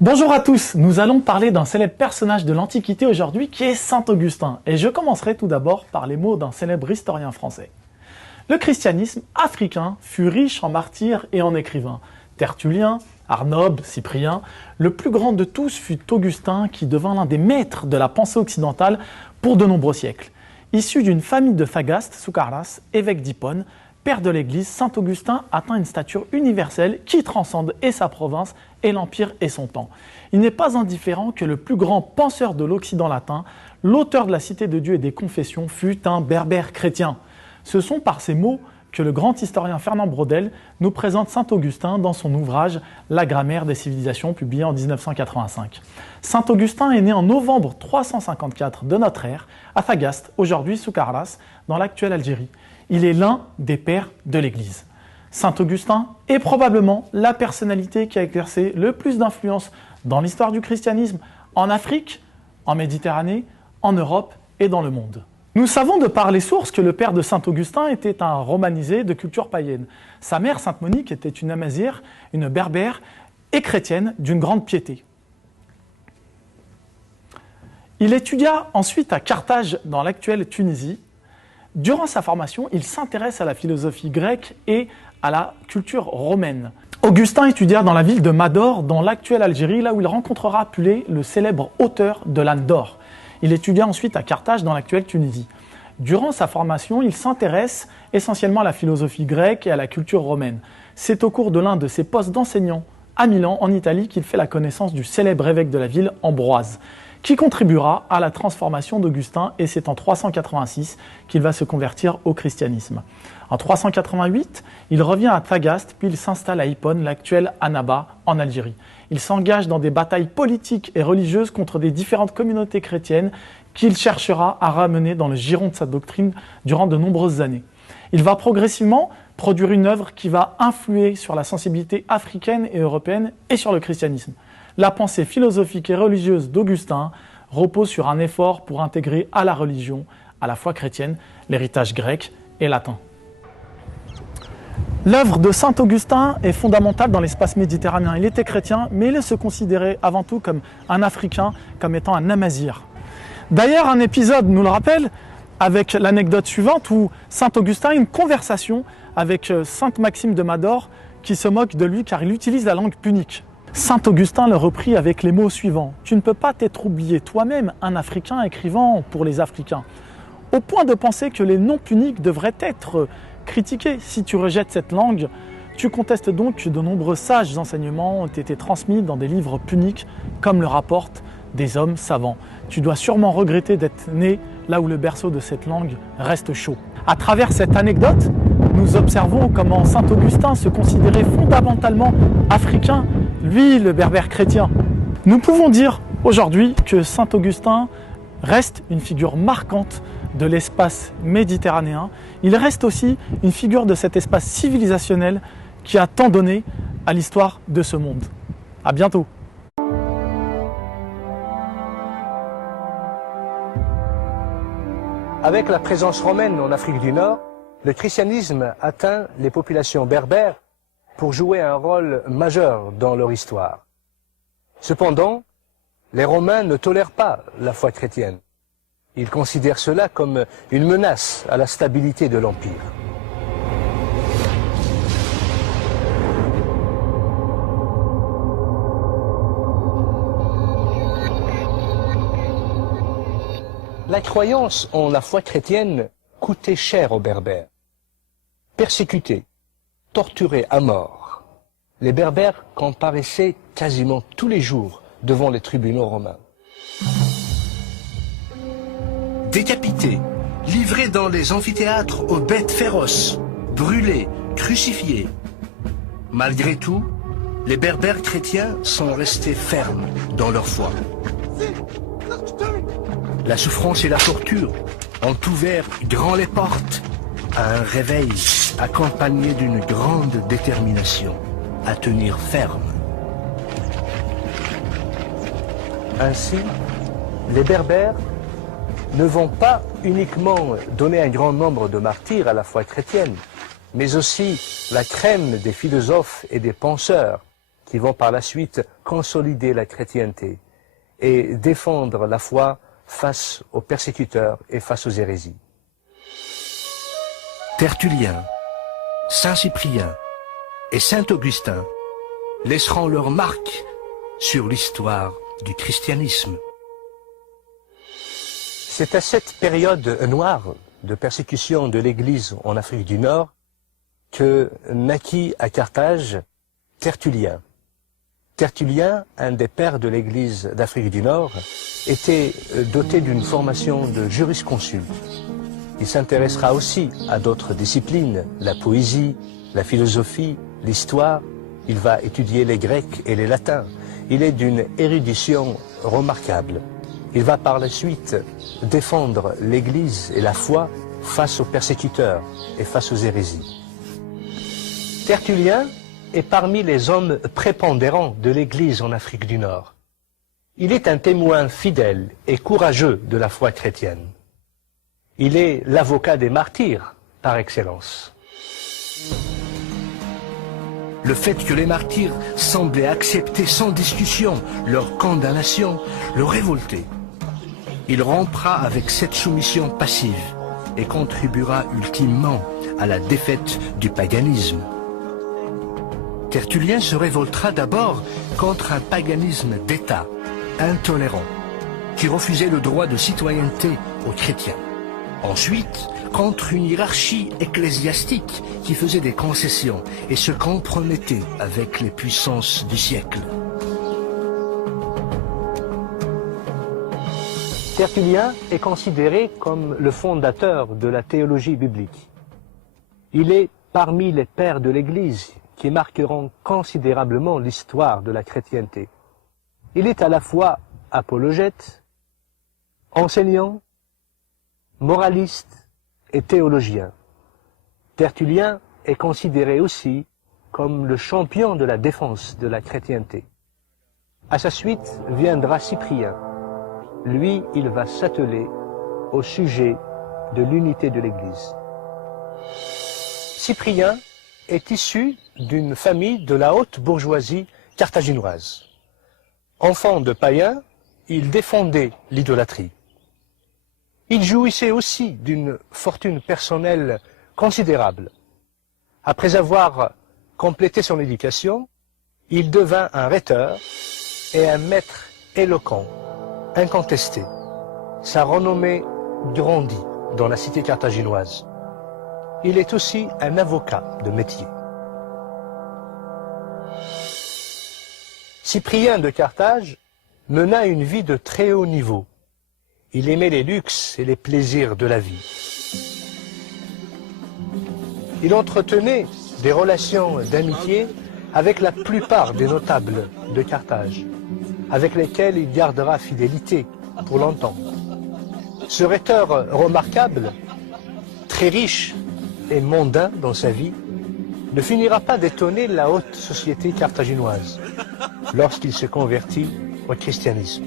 Bonjour à tous, nous allons parler d'un célèbre personnage de l'Antiquité aujourd'hui qui est Saint Augustin. Et je commencerai tout d'abord par les mots d'un célèbre historien français. Le christianisme africain fut riche en martyrs et en écrivains. Tertullien, Arnobe, Cyprien, le plus grand de tous fut Augustin qui devint l'un des maîtres de la pensée occidentale pour de nombreux siècles. Issu d'une famille de Fagaste, Soucarras, évêque d'Hippone, père de l'Église, saint Augustin atteint une stature universelle qui transcende et sa province et l'Empire et son temps. Il n'est pas indifférent que le plus grand penseur de l'Occident latin, l'auteur de la Cité de Dieu et des Confessions, fut un berbère chrétien. Ce sont par ces mots que le grand historien Fernand Braudel nous présente saint Augustin dans son ouvrage « La grammaire des civilisations » publié en 1985. Saint Augustin est né en novembre 354 de notre ère à Fagaste, aujourd'hui Soucarras, dans l'actuelle Algérie. Il est l'un des pères de l'Église. Saint Augustin est probablement la personnalité qui a exercé le plus d'influence dans l'histoire du christianisme en Afrique, en Méditerranée, en Europe et dans le monde. Nous savons de par les sources que le père de saint Augustin était un romanisé de culture païenne. Sa mère, sainte Monique, était une amazighe, une berbère et chrétienne d'une grande piété. Il étudia ensuite à Carthage dans l'actuelle Tunisie. Durant sa formation, il s'intéresse à la philosophie grecque et à la culture romaine. Augustin étudia dans la ville de Mador, dans l'actuelle Algérie, là où il rencontrera Pulée, le célèbre auteur de l'Âne d'Or. Il étudia ensuite à Carthage, dans l'actuelle Tunisie. Durant sa formation, il s'intéresse essentiellement à la philosophie grecque et à la culture romaine. C'est au cours de l'un de ses postes d'enseignant à Milan, en Italie, qu'il fait la connaissance du célèbre évêque de la ville, Ambroise, qui contribuera à la transformation d'Augustin, et c'est en 386 qu'il va se convertir au christianisme. En 388, il revient à Tagaste, puis il s'installe à Hippone, l'actuelle Annaba, en Algérie. Il s'engage dans des batailles politiques et religieuses contre des différentes communautés chrétiennes qu'il cherchera à ramener dans le giron de sa doctrine durant de nombreuses années. Il va progressivement produire une œuvre qui va influer sur la sensibilité africaine et européenne et sur le christianisme. La pensée philosophique et religieuse d'Augustin repose sur un effort pour intégrer à la religion, à la foi chrétienne, l'héritage grec et latin. L'œuvre de saint Augustin est fondamentale dans l'espace méditerranéen. Il était chrétien, mais il se considérait avant tout comme un Africain, comme étant un amazigh. D'ailleurs, un épisode nous le rappelle, avec l'anecdote suivante où saint Augustin a une conversation avec sainte Maxime de Mador qui se moque de lui car il utilise la langue punique. Saint Augustin le reprit avec les mots suivants. « Tu ne peux pas t'être oublié toi-même, un Africain écrivant pour les Africains. Au point de penser que les noms puniques devraient être critiqués. Si tu rejettes cette langue, tu contestes donc que de nombreux sages enseignements ont été transmis dans des livres puniques, comme le rapportent des hommes savants. Tu dois sûrement regretter d'être né là où le berceau de cette langue reste chaud. » À travers cette anecdote, nous observons comment saint Augustin se considérait fondamentalement africain, lui le berbère chrétien. Nous pouvons dire aujourd'hui que saint Augustin reste une figure marquante de l'espace méditerranéen. Il reste aussi une figure de cet espace civilisationnel qui a tant donné à l'histoire de ce monde. À bientôt. Avec la présence romaine en Afrique du Nord, le christianisme atteint les populations berbères pour jouer un rôle majeur dans leur histoire. Cependant, les Romains ne tolèrent pas la foi chrétienne. Ils considèrent cela comme une menace à la stabilité de l'Empire. La croyance en la foi chrétienne coûtait cher aux Berbères. Persécutés, torturés à mort, les Berbères comparaissaient quasiment tous les jours devant les tribunaux romains. Décapités, livrés dans les amphithéâtres aux bêtes féroces, brûlés, crucifiés. Malgré tout, les Berbères chrétiens sont restés fermes dans leur foi. La souffrance et la torture ont ouvert grand les portes à un réveil accompagné d'une grande détermination à tenir ferme. Ainsi, les Berbères ne vont pas uniquement donner un grand nombre de martyrs à la foi chrétienne, mais aussi la crème des philosophes et des penseurs qui vont par la suite consolider la chrétienté et défendre la foi face aux persécuteurs et face aux hérésies. Tertullien, Saint Cyprien et Saint Augustin laisseront leur marque sur l'histoire du christianisme. C'est à cette période noire de persécution de l'Église en Afrique du Nord que naquit à Carthage Tertullien. Tertullien, un des pères de l'Église d'Afrique du Nord, était doté d'une formation de jurisconsulte. Il s'intéressera aussi à d'autres disciplines, la poésie, la philosophie, l'histoire. Il va étudier les Grecs et les Latins. Il est d'une érudition remarquable. Il va par la suite défendre l'Église et la foi face aux persécuteurs et face aux hérésies. Tertullien est parmi les hommes prépondérants de l'Église en Afrique du Nord. Il est un témoin fidèle et courageux de la foi chrétienne. Il est l'avocat des martyrs par excellence. Le fait que les martyrs semblaient accepter sans discussion leur condamnation le révoltait. Il rompra avec cette soumission passive et contribuera ultimement à la défaite du paganisme. Tertullien se révoltera d'abord contre un paganisme d'État intolérant qui refusait le droit de citoyenneté aux chrétiens. Ensuite, contre une hiérarchie ecclésiastique qui faisait des concessions et se compromettait avec les puissances du siècle. Tertullien est considéré comme le fondateur de la théologie biblique. Il est parmi les pères de l'Église qui marqueront considérablement l'histoire de la chrétienté. Il est à la fois apologète, enseignant, moraliste et théologien. Tertullien est considéré aussi comme le champion de la défense de la chrétienté. À sa suite viendra Cyprien. Lui, il va s'atteler au sujet de l'unité de l'Église. Cyprien est issu d'une famille de la haute bourgeoisie carthaginoise. Enfant de païens, il défendait l'idolâtrie. Il jouissait aussi d'une fortune personnelle considérable. Après avoir complété son éducation, il devint un rhéteur et un maître éloquent, incontesté. Sa renommée grandit dans la cité carthaginoise. Il est aussi un avocat de métier. Cyprien de Carthage mena une vie de très haut niveau. Il aimait les luxes et les plaisirs de la vie. Il entretenait des relations d'amitié avec la plupart des notables de Carthage, avec lesquels il gardera fidélité pour longtemps. Ce rhéteur remarquable, très riche et mondain dans sa vie, ne finira pas d'étonner la haute société carthaginoise lorsqu'il se convertit au christianisme.